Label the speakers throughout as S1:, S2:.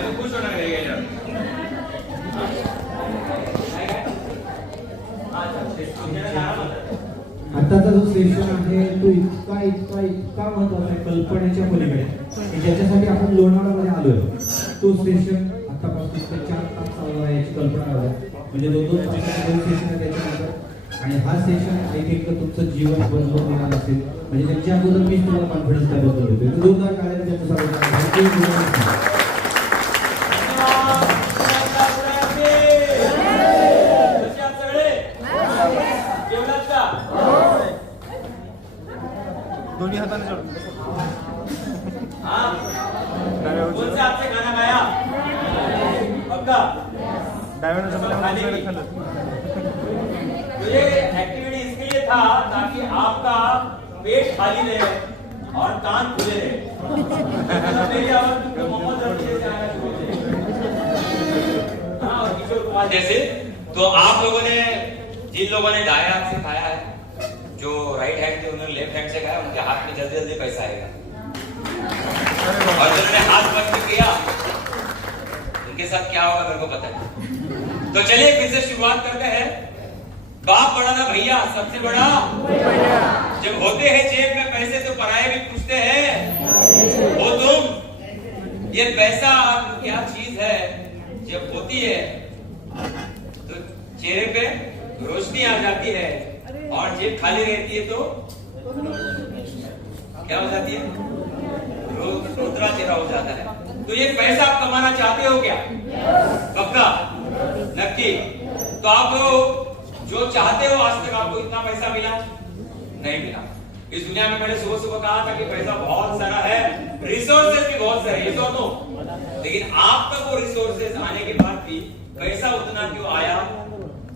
S1: बायको खुश होणार घरी
S2: आताचा जो सेशन आहे तो इतका इतका इतका महत्त्वाचा आहे कल्पनेच्या पलीकडे. ज्याच्यासाठी आपण लोणावळ्यामध्ये आलोय. तो सेशन आतापासून ते चार तास चालू आहे याची कल्पना करा म्हणजे दोन दोन दोन सेशन आहे त्याच्यानंतर. आणि हा सेशन आय थिंक तुमचं जीवन बदलून देणार असेल म्हणजे त्यांच्या अगोदर मी तुम्हाला कॉन्फिडन्स त्याबद्दल देतो जोरदार कार्य त्याचं सर्वांना
S3: दोन्ही हाताने जोड
S1: आपसे खाना खाया? पक्का?
S3: उजव्याने खाल्लं
S1: तो ये एक्टिविटी इसके लिए था ताकि आपका पेट खाली रहे और कान खुले रहे। मेरी आवाज़ मोहम्मद रफी जैसे आना शुरू हो जाए। हाँ, और किशोर कुमार जैसे तो आप लोगों ने जिन लोगों ने दाएँ हाथ से खाया है, जो राइट हैंड थे उन्होंने लेफ़्ट हैंड से खाया, उनके हाथ में जल्दी जल्दी पैसा आएगा। और जिन्होंने हाथ बंद किया, उनके साथ क्या होगा मेरे को पता है? तो चलिए फिर से शुरुआत करते हैं। बाप बड़ा ना भैया, सबसे बड़ा। जब होते हैं जेब में पैसे तो पराए भी पूछते हैं वो तुम? ये पैसा क्या चीज़ है? जब होती है तो चेहरे पे रोशनी आ जाती है और जेब खाली रहती है तो? क्या हो जाती है? रोतरा चेहरा हो जाता है। तो ये पैसा आप कमाना चाहते हो क्या? पक्का नक्की तो आप जो चाहते हो आज तक आपको इतना पैसा मिला? नहीं मिला। इस दुनिया में मैंने सुबह सुबह कहा था कि पैसा बहुत सारा है। रिसोर्सेज भी बहुत सारे ये दोनों लेकिन आप तक वो रिसोर्सेज आने के बाद भी पैसा उतना क्यों आया?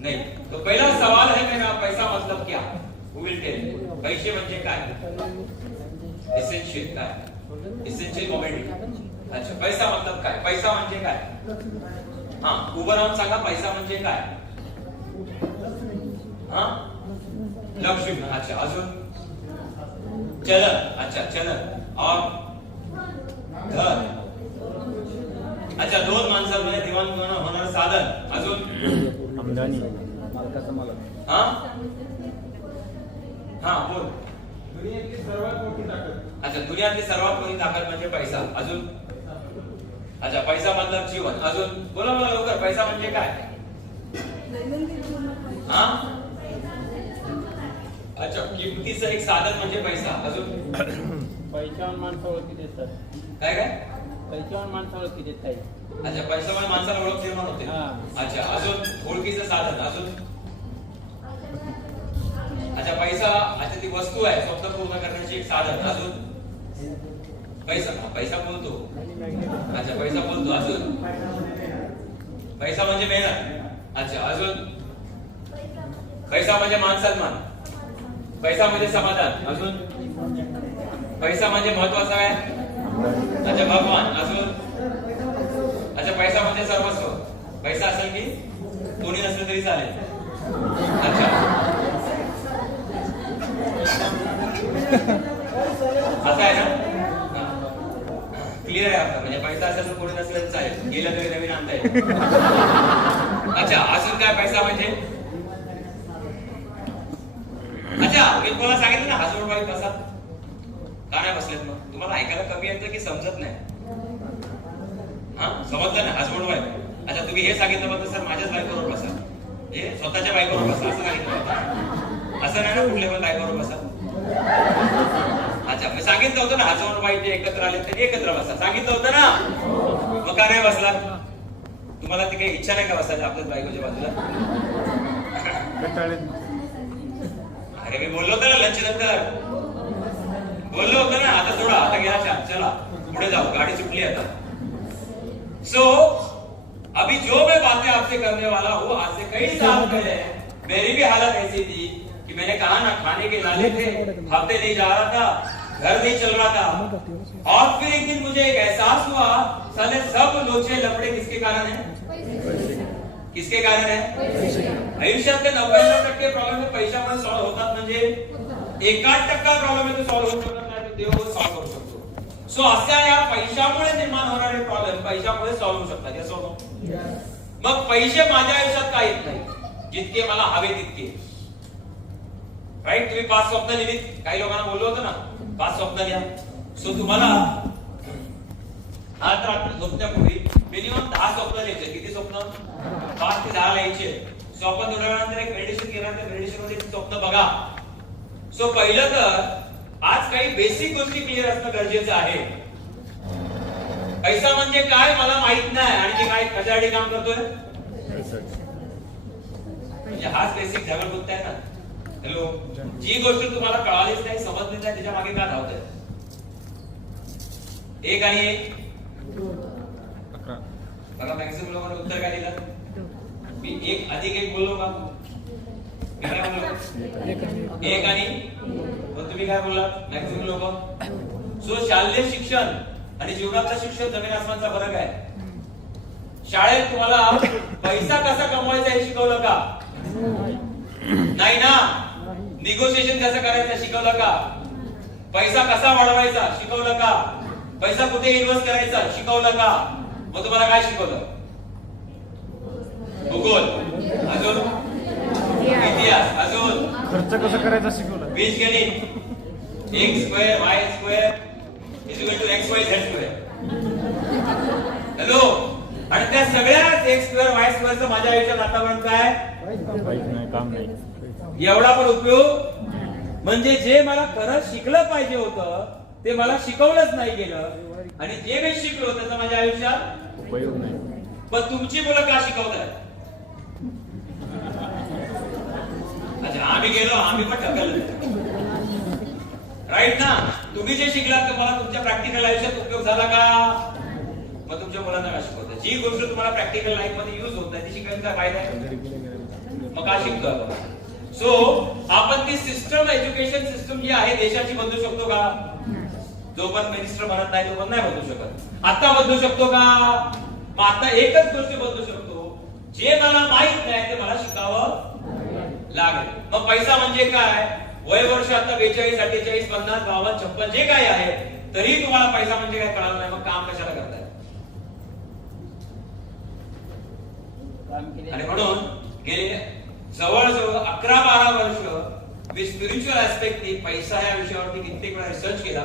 S1: नहीं। तो पहला सवाल है मेरा पैसा मतलब क्या? Who टेल पैसे म्हणजे काय? इसेन्शियल काय? इसेन्शियल कॉमोडिटी अच्छा पैसा मतलब काय? पैसा म्हणजे काय? हा उभं राहून सांगा पैसा म्हणजे काय? हा? लक्ष्मी. अच्छा अजून? चलन. अच्छा चलन. और? धन. अच्छा दोन माणसं म्हणजे देवाणघेवाण होणार साधन. अजून?
S3: आमदानी.
S1: हा? हा बोल. दुनियातली सर्वात मोठी ताकद. अच्छा दुनियातली सर्वात मोठी ताकद म्हणजे पैसा. अजून? अच्छा पैसा मतलब जीवन. अजून? बोला मला लवकर. पैसा म्हणजे काय? हा? अच्छा किमतीचं एक साधन म्हणजे पैसा. अजून?
S4: पैशावर माणसं ओळखी देतात.
S1: काय काय?
S4: पैशावर माणसं ओळखी देत
S1: अच्छा पैशामुळे माणसाला ओळख निर्माण होते.
S4: हा.
S1: अच्छा अजून? ओळखीचं साधन. अजून अच्छा पैसा अच्छा ती वस्तू आहे स्वप्न पूर्ण करण्याची एक साधन. अजून? पैसा पैसा बोलतो. अच्छा पैसा बोलतो. अजून? पैसा म्हणजे मेहनत. अच्छा अजून? पैसा म्हणजे मान सन्मान. पैसा म्हणजे समाधान. अजून? पैसा म्हणजे महत्त्वाचा आहे? अच्छा भगवान अजून? अच्छा पैसा म्हणजे सर्वस्व. पैसा असेल की कोणी नसलं तरी चालेल. अच्छा. असं आहे ना? क्लिअर आहे आपलं. म्हणजे पैसा असेल तर कोणी नसेल चालेल. गेलं तरी नवीन आणता येईल. अच्छा अजून काय पैसा म्हणजे? अच्छा मी तुम्हाला सांगितलं ना हजार रुपये कसा का नाही बसलेत मग? तुम्हाला ऐकायला कमी येतं की समजत नाही? हा? समजलं ना हसबंड वाईफ अच्छा तुम्ही हे सांगितलं होतं सर माझ्याच बायकोवर बसा. हे स्वतःच्या बायकोवर बसा असं सांगितलं असं नाही ना कुठल्या पण बायकोवर बसा. अच्छा मी सांगितलं होतं ना वाईफ जे एकत्र आले ते एकत्र बसा. सांगितलं होतं ना? मग का नाही बसला तुम्हाला ती काही इच्छा नाही का बसायची आपल्याच बायकोच्या बाजूला? अरे मी बोललो होतो ना लंच नंतर बोललो होतो ना आता थोडा आता गेला चहा चला. पुढे जाऊ गाड़ी चुकली आता. सो अभी जो मैं बातें आपसे करने वाला हूँ आज से कई साल पहले मेरी भी हालत ऐसी थी कि मैंने कहा ना खाने के लाले थे हफ़्ते नहीं जा रहा था घर नहीं चल रहा था। और फिर एक दिन मुझे एक एहसास हुआ साले सब लोचे लफड़े किसके कारण है? किसके कारण है? आयुष्यातले नव्याण्णव टक्के प्रॉब्लेम पैशामुळे सॉल्व्ह होतात म्हणजे एकाच टक्का प्रॉब्लेम आहे तो सॉल्व्ह होऊ शकत नाही तो देव सॉल्व्ह करू शकतो सो अशा या पैशामुळे निर्माण होणारे प्रॉब्लेम पैशामुळे सॉल्व्ह होऊ शकतात या मग पैसे माझ्या आयुष्यात काय येत नाही जितके मला हवे तितके. राईट तुम्ही पाच स्वप्न लिहिलीत. काही लोकांना बोललो होतं ना पाच स्वप्न लिहा. सो तुम्हाला आज रात्री झोपण्यापूर्वी मिनिमम दहा स्वप्न लिहायचे. किती स्वप्न? पाच ते दहा लिहायचे. सो आपण थोड्या वेळानंतर एक मेडिटेशन केलं तर मेडिटेशनमध्ये स्वप्न बघा. सो पहिलं तर आज काही बेसिक गोष्टी क्लिअर असणं गरजेचं आहे. पैसा म्हणजे काय मला माहीत नाही. आणि मी काय कशासाठी काम करतोय? म्हणजे हाच बेसिक जगत आहे ना. हॅलो जी गोष्ट तुम्हाला कळालीच नाही समजली नाही त्याच्यामागे का धावत एक आणि एक. मला मॅक्झिमम लोकांनी उत्तर काय दिलं? मी एक अधिक एक बोललो का? मी काय बोललो? एक आणि मग तुम्ही काय बोलला? मॅक्झिमम लोक. सो शालेय शिक्षण आणि जीवनातलं शिक्षण जमीन आसमानचा फरक आहे. शाळेत तुम्हाला पैसा कसा कमवायचा हे शिकवलं का? नाही ना? निगोशिएशन कसं करायचं शिकवलं का? पैसा कसा वाढवायचा शिकवलं का? पैसा कुठे इन्व्हेस्ट करायचा शिकवलं का? मग तुम्हाला काय शिकवलं? भूगोल. अजून? इतिहास. अजून?
S3: खर्च कसं करायचा शिकवलं?
S1: बीजगणित X square Y square is equal to X Y Z square hello आणि त्या सगळ्या एक्स स्क्वेअर वाय स्क्वेअरचं माझ्या आयुष्यात आतापर्यंत काय?
S3: काम नाही.
S1: एवढा पण उपयोग म्हणजे जे मला खरंच शिकलं पाहिजे होतं ते मला शिकवलंच नाही गेलं. आणि जे मी शिकलो त्याचा माझ्या आयुष्यात
S3: उपयोग नाही.
S1: पण तुमची मुलं का शिकवताय अच्छा आम्ही गेलो आम्ही पण ढकललं. राईट ना? तुम्ही जे शिकलात तुम्हाला तुमच्या प्रॅक्टिकल आयुष्यात उपयोग झाला का? मग तुमच्या मुलांना का शिकवताय? जी गोष्ट तुम्हाला प्रॅक्टिकल लाईफमध्ये युज होत नाही ती शिकायचा फायदा आहे? मग का शिकतो आपण सो आपण ती सिस्टम एज्युकेशन सिस्टम जी आहे देशाची बदलू शकतो का? जो पण मिनिस्टर म्हणत नाही तो पण नाही बदलू शकत. आता बदलू शकतो का? मग आता एकच गोष्ट बदलू शकतो. जे मला माहीत नाही ते मला शिकावं लागेल. मग पैसा म्हणजे काय? वय वर्ष आता बेचाळीस अठ्ठेचाळीस पन्नास बावन्न छप्पन जे काय आहे तरी तुम्हाला पैसा म्हणजे काय कळालं नाही. मग काम कशाला करताय? आणि म्हणून गेले जवळजवळ अकरा बारा वर्ष मी स्पिरिच्युअल ऍस्पेक्टनी पैसा या विषयावरती कित्येक वेळा रिसर्च केला.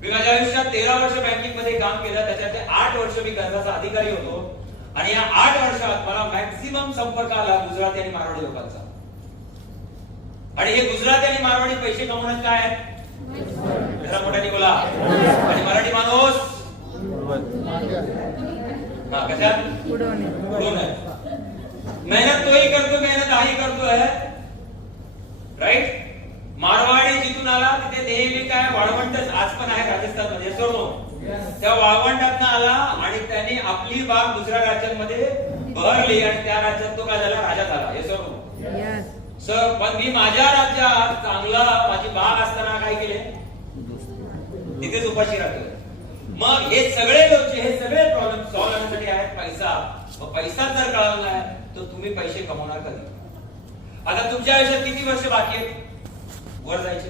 S1: मी माझ्या आयुष्यात तेरा वर्ष बँकिंगमध्ये काम केलं. त्याच्यातले आठ वर्ष मी कर्जाचा अधिकारी होतो. आणि या आठ वर्षात मला मॅक्झिमम संपर्क आला गुजराती आणि मारवाडी लोकांचा. आणि हे गुजराती आणि मारवाडी पैसे कमवण्यात काय? जरा मोठ्याने बोला. आणि मराठी माणूस? हा कशात? उडवून आहे. मेहनत तोही करतो मेहनत हाही करतोय राईट मारवाडी जिथून आला तिथे नेहमी काय वाळवंटच आज पण आहे राजस्थानमध्ये सोडो त्या वाळवंटात आला आणि त्यांनी आपली बाग दुसऱ्या राज्यांमध्ये बहरली आणि त्या राज्यात तो काय झाला? राजा झाला हे. सोडो सर पण मी माझ्या राज्यात चांगला माझी बाग असताना काय केले? तिथेच उपाशी राहतोय मग हे सगळे लोकचे हे सगळे प्रॉब्लेम सॉल्व्ह करण्यासाठी आहेत पैसा. पैसा जर कळाला नाही तर तुम्ही पैसे कमवणार कधी? आता तुमच्या आयुष्यात किती वर्ष बाकी आहेत? वर जायचे.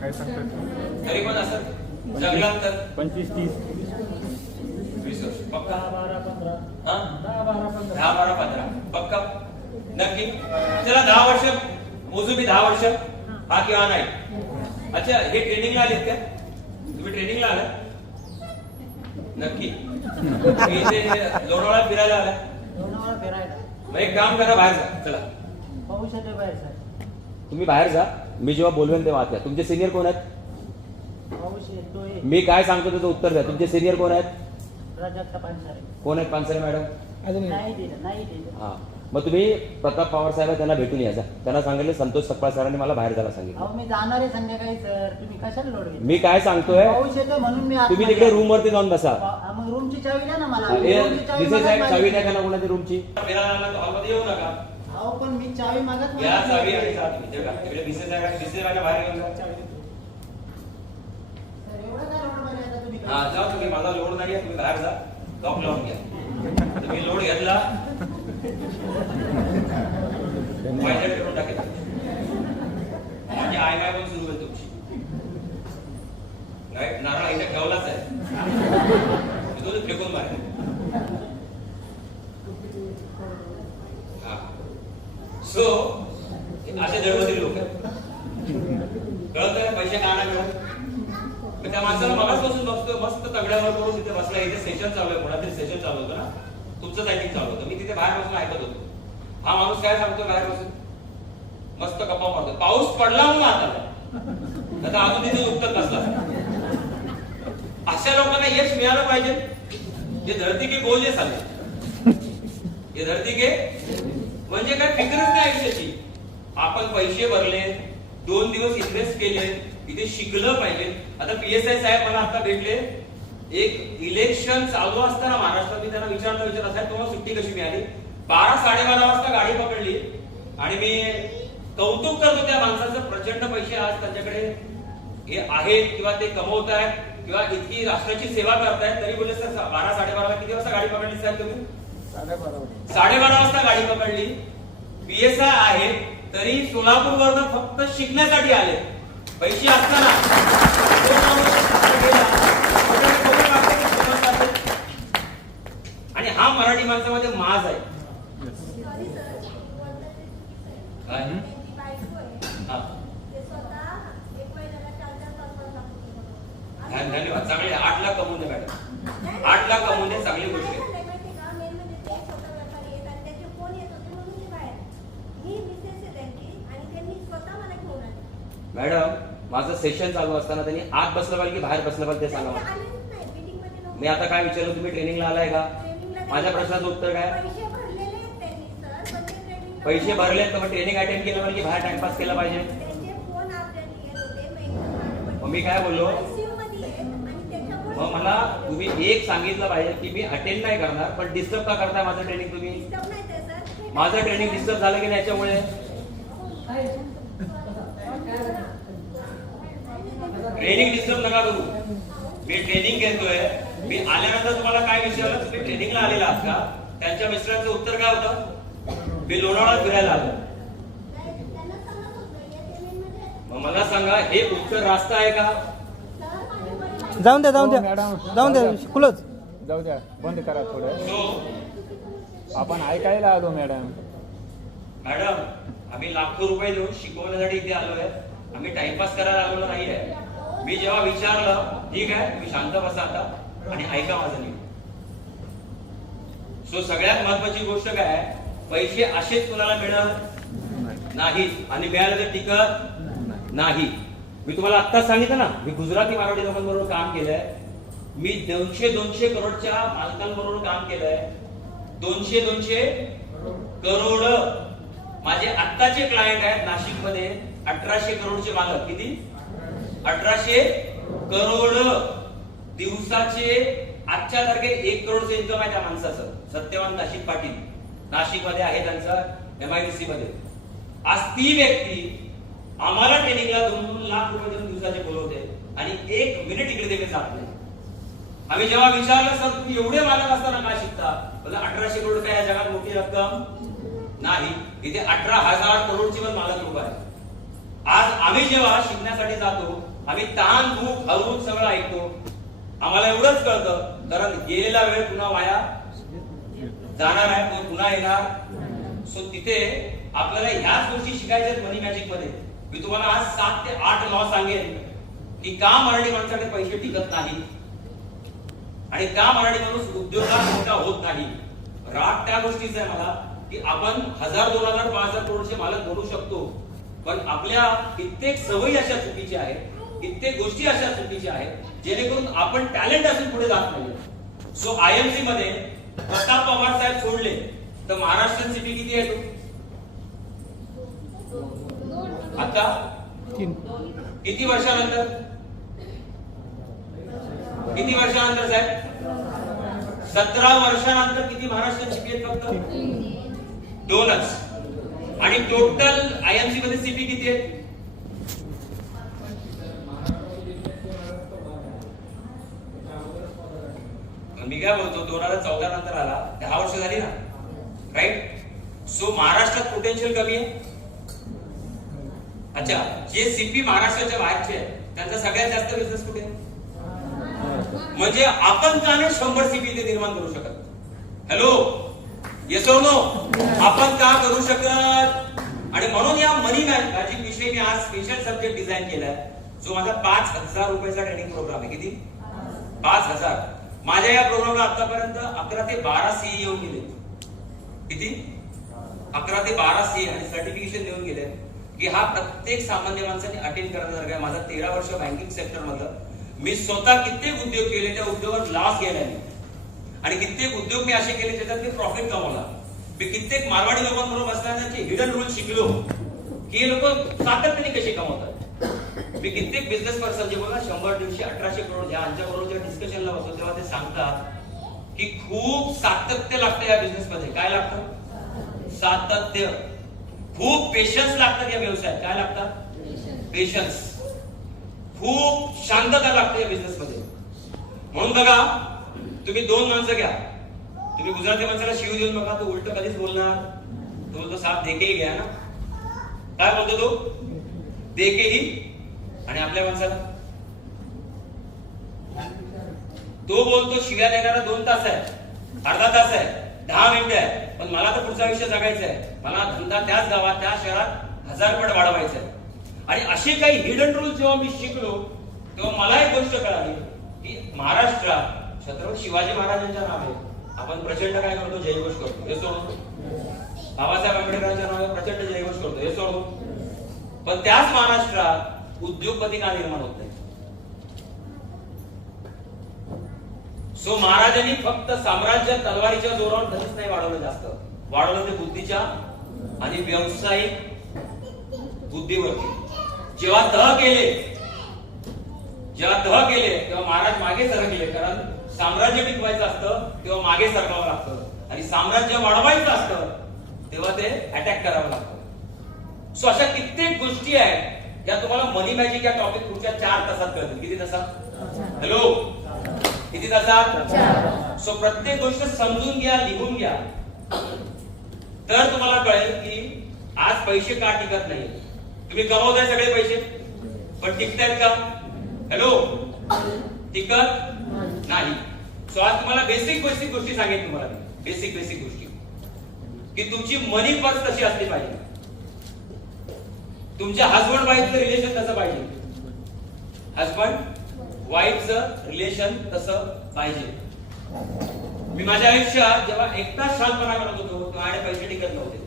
S3: काय सांगतात
S1: तरी पण असं जगलात तर.
S3: पंचवीस तीस.
S1: वीस वर्ष. पक्का? हा?
S4: दहा बारा पंधरा.
S1: पक्का? नक्की? चला दहा वर्ष. मोजू मी दहा वर्ष. हा किंवा नाही? अच्छा हे ट्रेनिंगला आलेत का? तुम्ही ट्रेनिंगला आला नक्की. लोणावळा फिरायला आला
S4: लोणावळा फिरायला.
S1: मग एक काम करा बाहेर जा. चला.
S4: पाऊस येते बाहेर सर.
S5: तुम्ही बाहेर जा. मी जेव्हा बोलवेन तेव्हा आत या. तुमचे सिनियर कोण आहेत?
S4: पाऊस येतोय
S5: मी काय सांगतो त्याचं उत्तर द्या. तुमचे सिनियर कोण आहेत?
S4: राजाचा पानसारे.
S5: कोण आहेत पानसरे मॅडम?
S4: नाही दिलं नाही दिलं.
S5: हा. मग तुम्ही प्रताप पवार साहेब त्यांना भेटून या जा. त्यांना सांगितलं संतोष सकपाळ सरांनी मला बाहेर जायला सांगितलं.
S4: अहो मी जाणार आहे संध्याकाळी सर. तुम्ही कशाला लोड घेता?
S5: मी काय सांगतोय?
S4: पाऊस येतोय म्हणून मी
S5: तुम्ही तिकडे. रूम वरती जाऊन बसा.
S4: पा- मग रूमची चावी द्या ना मला.
S5: हे
S4: रूमची चावी
S5: दिसे साहेब
S4: मागत
S5: चावी
S4: नाही.
S5: द्या का ना कोणाची रूमची?
S1: येऊ नका.
S4: अहो पण मी चावी मागत
S1: या
S4: नाही.
S1: चावी आणि जा तुम्ही. ते तिकडे बाहेर घेऊन जा.
S4: सर, एवढं काय रोड बनायचा तुम्ही?
S1: हा जा तुम्ही. माझा लोड नाही तुम्ही बाहेर जा. लॉक लावून घ्या. तुम्ही लोड घेतला पाहिजे करून टाकेल म्हणजे आय काय पण सुरू होईल तुमची. नारळ इथे ठेवलाच आहे तो तो फेकून मारे सो असे जडवतील लोक कळत आहे पैसे का नाही मिळत मग त्या माणसाला मगाच बसून बसतो मस्त तगड्यावर करून तिथे बसला इथे सेशन चालू आहे कोणातरी सेशन चालू होतं ना तुमचं टायमिंग चालू होतं मी तिथे बाहेर बसून ऐकत होतो हा माणूस काय सांगतो बाहेर बसून मस्त गप्पा मारतो पाऊस पडला म्हणून आता आता अजून तिथे उत्तर नसला. अशा लोकांना यश मिळालं पाहिजे. हे धरती के बोलले आले हे धरती के म्हणजे काय? फिकरच नाही आयुष्याची. आपण पैसे भरले दोन दिवस इन्व्हेस्ट केले इथे शिकलं पाहिजे. आता पीएसआय साहेब मला आता भेटले. एक इलेक्शन चालू असताना महाराष्ट्रात मी त्यांना विचारलं विचार साहेब तुम्हाला सुट्टी कशी मिळाली? बारा साडेबारा वाजता गाडी पकडली. आणि मी कौतुक करतो त्या माणसाचं प्रचंड पैसे आज त्यांच्याकडे हे आहेत किंवा ते कमवत आहेत किंवा इतकी राष्ट्राची सेवा करतायत तरी बोलले सर बारा साडेबाराला किती वाजता गाडी पकडली साहेब तुम्ही? साडेबारा वाजता. गाडी पकडली. पीएसआय आहे तरी सोलापूर वरनं फक्त शिकण्यासाठी आले. पैसे असताना. आणि हा मराठी माणसामध्ये माज आहे. काय हा. धन- धन्यवाद. चांगले आठ लाख कमवून दे मॅडम. आठ लाख कमवून दे चांगली गोष्ट आहे. मॅडम माझं सेशन चालू असताना त्यांनी आत बसलं पाहिजे की बाहेर बसलं पाहिजे ते सांगा. मी आता काय विचारलं तुम्ही ट्रेनिंगला आलाय का? माझ्या प्रश्नाचं उत्तर काय
S6: पैसे भरलेले आहेत त्यांनी सर पण ते ट्रेनिंग
S1: पैसे भरले तर मग ट्रेनिंग अटेंड केलं म्हणजे की बाहेर टाइमपास केला पाहिजे.
S6: मग
S1: मी काय बोललो? मग मला तुम्ही एक सांगितलं पाहिजे की मी अटेंड नाही करणार पण डिस्टर्ब का करताय माझं ट्रेनिंग तुम्ही? माझं ट्रेनिंग डिस्टर्ब झालं की नाही याच्यामुळे? ट्रेनिंग डिस्टर्ब नका करू. मी ट्रेनिंग घेतोय. मी आल्यानंतर तुम्हाला काय विचारलं तुम्ही ट्रेनिंगला आलेला आहात का? त्यांच्या मिस्टरांचं उत्तर काय होतं? मी लोणावळा फिरायला आलो. मग मला सांगा हे उत्तर रास्त आहे का?
S7: जाऊन द्या जाऊन
S3: हो,
S7: द्या.
S3: मॅडम.
S7: जाऊन द्या क्लोज
S3: जाऊ द्या बंद करा थोडं.
S1: सो
S3: आपण ऐकायला आलो मॅडम.
S1: मॅडम आम्ही लाखो रुपये देऊन शिकवण्यासाठी इथे आलोय. आम्ही टाइमपास करायला आलेलो नाहीये. मी जेव्हा विचारलं ठीक आहे तुम्ही शांत बसा आता आणि ऐका माझं नीट. सो सगळ्यात महत्वाची गोष्ट काय आहे? पैसे असेच कुणाला मिळत नाहीत आणि मिळालं तर टिकत नाही. मी तुम्हाला आत्ताच सांगितलं ना मी गुजराती मराठी लोकांबरोबर काम केलंय. मी दोनशे दोनशे करोडच्या मालकांबरोबर काम केलंय. दोनशे दोनशे करोड. माझे आत्ताचे क्लायंट आहेत नाशिकमध्ये अठराशे करोडचे मालक. किती? अठराशे करोड. दिवसाचे आजच्या तारखेत एक करोडचं इन्कम आहे त्या माणसाचं. सत्यवान नाशिक पाटील. नाशिकमध्ये आहे त्यांचा एमआयडीसी मध्ये. आज ती व्यक्ती आम्हाला ट्रेनिंगला दोन दोन लाख रुपये देऊन दिवसाचे बोलवते आणि एक मिनिट इकडे तिकडे जात नाही. आम्ही जेव्हा विचारलं सर तुम्ही एवढे मालक असताना का शिकता? बोलला अठराशे करोड काय या जगात मोठी रक्कम. नाही इथे अठरा हजार करोडची पण मालक लोक आहे आज आम्ही जेव्हा शिकण्यासाठी जातो आम्ही तहान भूक हरवून सगळं ऐकतो. आम्हाला एवढंच कळतं कारण गेलेला वेळ पुन्हा वाया जाणार आहे तो पुन्हा येणार. सो तिथे आपल्याला ह्याच गोष्टी शिकायच्या मनी मॅजिकमध्ये. मी तुम्हाला आज सात ते आठ लॉ सांगेन की का मराठी माणसाकडे पैसे टिकत नाही? आणि का मराठी माणूस उद्योगात मोठा होत नाही? राग त्या गोष्टीचा आहे मला की आपण हजार दोन हजार पाच हजार करोडचे मालक बनू शकतो. पण आपल्या कित्येक सवयी अशा चुकीच्या आहेत कित्येक गोष्टी अशा चुकीच्या आहेत जेणेकरून आपण टॅलेंट असून पुढे जात नाही सो आय एम सी मध्ये प्रताप पवार साहेब सोडले. तर महाराष्ट्र सिटी किती आहे तो? आता? किती वर्षानंतर? किती वर्षानंतर साहेब? सतरा वर्षानंतर किती महाराष्ट्र सीपी आहेत फक्त? दोनच. आणि टोटल आयएमसी मध्ये सीपी किती आहेत मी काय बोलतो दोन हजार चौदा नंतर आला दहा वर्ष झाली ना? राईट सो महाराष्ट्रात पोटेन्शियल कमी आहे? अच्छा जे सीपी महाराष्ट्राच्या बाहेरचे आहेत त्यांचा सगळ्यात जास्त बिझनेस कुठे? म्हणजे आपण का नाही शंभर सीपी ते निर्माण करू शकत. हॅलो येस नो आपण का करू शकत? आणि म्हणून या मनी मॅजिक विषयी मी आज स्पेशल सब्जेक्ट डिझाईन केलाय. जो माझा पाच हजार रुपयाचा ट्रेनिंग प्रोग्राम आहे. किती? पाच हजार. माझ्या या प्रोग्रामला आतापर्यंत अकरा ते बारा सीई येऊन गेले. किती? अकरा ते बारा सी आणि सर्टिफिकेशन देऊन गेले. की हा प्रत्येक सामान्य माणसाने अटेंड करण्यासारखा आहे. माझा तेरा वर्ष बँकिंग सेक्टर मधलं. मी स्वतः कित्येक उद्योग केले त्या उद्योगावर लास गेला मी आणि कित्येक उद्योग मी असे केले त्याच्यात मी प्रॉफिट कमावला. मी कित्येक मारवाडी लोकांबरोबर बसताना हिडन रूल शिकलो की हे लोक सातत्याने कसे कमावतात? मी कित्येक बिझनेस पर्सन जे बघा शंभर दीडशे अठराशे करोड घ्या आमच्याबरोबर जेव्हा डिस्कशनला बसतो तेव्हा ते सांगतात की खूप सातत्य लागतं या बिझनेस मध्ये. काय लागतं? सातत्य. खूप पेशन्स लागतात या व्यवसायात. काय लागतात पेशन्स खूप शांतता लागते या बिझनेस मध्ये. म्हणून बघा तुम्ही दोन माणसं घ्या. तुम्ही गुजराती माणसाला शिव देऊन बघा तो उलट कधीच बोलणार. तो बोलतो साथ देखे घ्या ना. काय बोलतो तो? देखेही आणि आपल्या माणसाला? तो बोलतो शिव्या देणारा दोन तास आहे. अर्धा तास आहे. दहा मिनिटं आहे. पण मला तर पुढचं आयुष्य जगायचं आहे. मला धंदा त्याच गावात त्या शहरात हजार पट वाढवायचा आहे आणि असे काही हिडन रूल जेव्हा मी शिकलो तेव्हा मला एक गोष्ट कळाली की महाराष्ट्रात छत्रपती शिवाजी महाराजांच्या नावे आपण प्रचंड काय करतो? जयघोष करतो. हे सोडतो बाबासाहेब आंबेडकरांच्या नावे प्रचंड जयघोष करतो. हे सोडतो पण त्याच महाराष्ट्रात उद्योगपती का निर्माण होत नाही सो महाराजांनी फक्त साम्राज्य तलवारीच्या जोरावर धनच नाही वाढवलं जास्त. वाढवलं ते बुद्धीच्या आणि व्यावसायिक बुद्धीवरती. जेव्हा तह केले जेव्हा तह केले तेव्हा महाराज मागे सरकले कारण साम्राज्य टिकवायचं असतं तेव्हा मागे सरकावं लागतं. आणि साम्राज्य वाढवायचं असतं तेव्हा ते अटॅक करावं लागतं. सो अशा कित्येक गोष्टी आहेत या तुम्हाला मनी मॅजिक या टॉपिक पुढच्या चार तासात कळतील. किती तासात? हॅलो किती तासात? सो प्रत्येक गोष्ट समजून घ्या लिहून घ्या. तर तुम्हाला कळेल की आज पैसे का टिकत नाही तुम्ही कमवताय सगळे पैसे पण टिकतायत का? हॅलो टिकत नाही. सो आज तुम्हाला बेसिक बेसिक गोष्टी सांगेन तुम्हाला बेसिक बेसिक गोष्टी. की तुमची मनी पर्स कशी असली पाहिजे? तुमच्या हजबंड वाईफचं रिलेशन कसं पाहिजे. हजबंड वाईफचं रिलेशन कसं पाहिजे. मी माझ्या आयुष्यात जेव्हा एकटाच शांतपणा करत होतो तेव्हा पैसे टिकत नव्हते.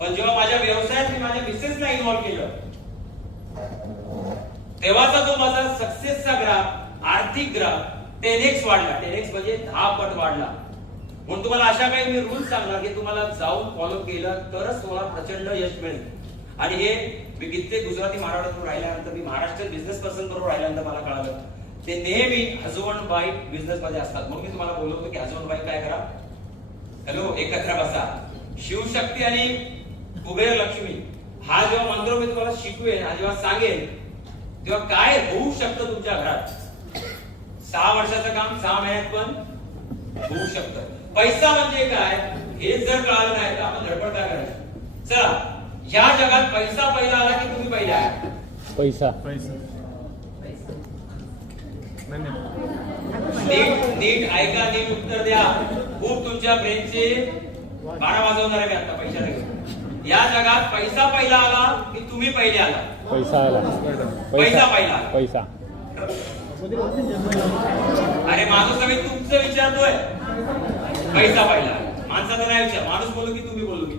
S1: पण जेव्हा माझ्या व्यवसायात मी माझ्या मिसेसला इन्व्हॉल्व्ह केलं तेव्हाचा जो माझा सक्सेसचा ग्राफ आर्थिक ग्राफ टेनेक्स वाढला. टेनेक्स म्हणजे दहा पट वाढला. म्हणून तुम्हाला अशा काही मी रूल सांगणार की तुम्हाला जाऊन फॉलो केलं तरच तुम्हाला प्रचंड यश मिळेल. आणि हे मी कित्येक गुजराती मराठीतून राहिल्यानंतर मी महाराष्ट्र बिझनेस पर्सन बरोबर राहिल्यानंतर मला कळालं. ते नेहमी हजवण बाईक बिझनेस मध्ये असतात. मग मी तुम्हाला बोललो होतो की हजबंड बाईक काय करा? हॅलो एकत्र बसा. शिवशक्ती आणि कुबेर लक्ष्मी. हा जेव्हा मंत्र मी तुम्हाला शिकवेन हा जेव्हा सांगेन तेव्हा काय होऊ शकतं तुमच्या घरात? सहा वर्षाचं काम सहा महिन्यात पण होऊ शकतं. पैसा म्हणजे काय? हे जर कळालं नाही तर आपण धडपड काय करायचं? चला. या जगात पैसा पहिला आला की तुम्ही पहिले आहे
S3: पैसा.
S1: नीट नीट ऐका नीट उत्तर द्या. खूप तुमच्या ब्रेनचे बारा वाजवणार आहे मी आता पैशाला या जगात पैसा पहिला आला की तुम्ही पहिले आला.
S3: पैसा आला.
S1: पैसा पहिला.
S3: पैसा.
S1: अरे माणूस मी तुमचं विचारतोय. पैसा पहिला माणसाचा नाही विचार. माणूस बोलू की तुम्ही बोलू की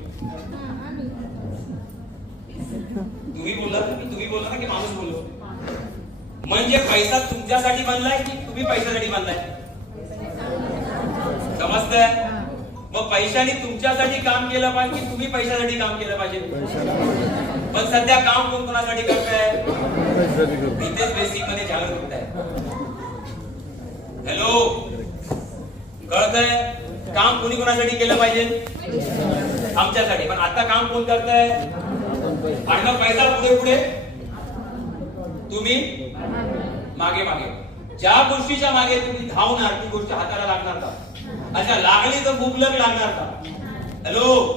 S1: तुम्ही बोलला की तुम्ही बोलला ना की माणूस बोललो म्हणजे पैसा तुमच्यासाठी बनलाय की तुम्ही पैशासाठी बनलाय? समजतंय? मग पैशाने तुमच्यासाठी काम केलं पाहिजे की तुम्ही पैशासाठी काम केलं पाहिजे? पण सध्या काम कोण कोणासाठी करताय? इथेच बेसिकमध्ये जागृत होत आहे हॅलो कळतंय? काम कोणी कोणासाठी केलं पाहिजे? आमच्यासाठी. पण आता काम कोण करताय? आणि मग पैसा पुढे पुढे? तुम्ही? मागे मागे. ज्या गोष्टीच्या मागे तुम्ही धावणार ती गोष्ट हाताला लागणार का? अच्छा लागली तर मुबलक लागणार का? हॅलो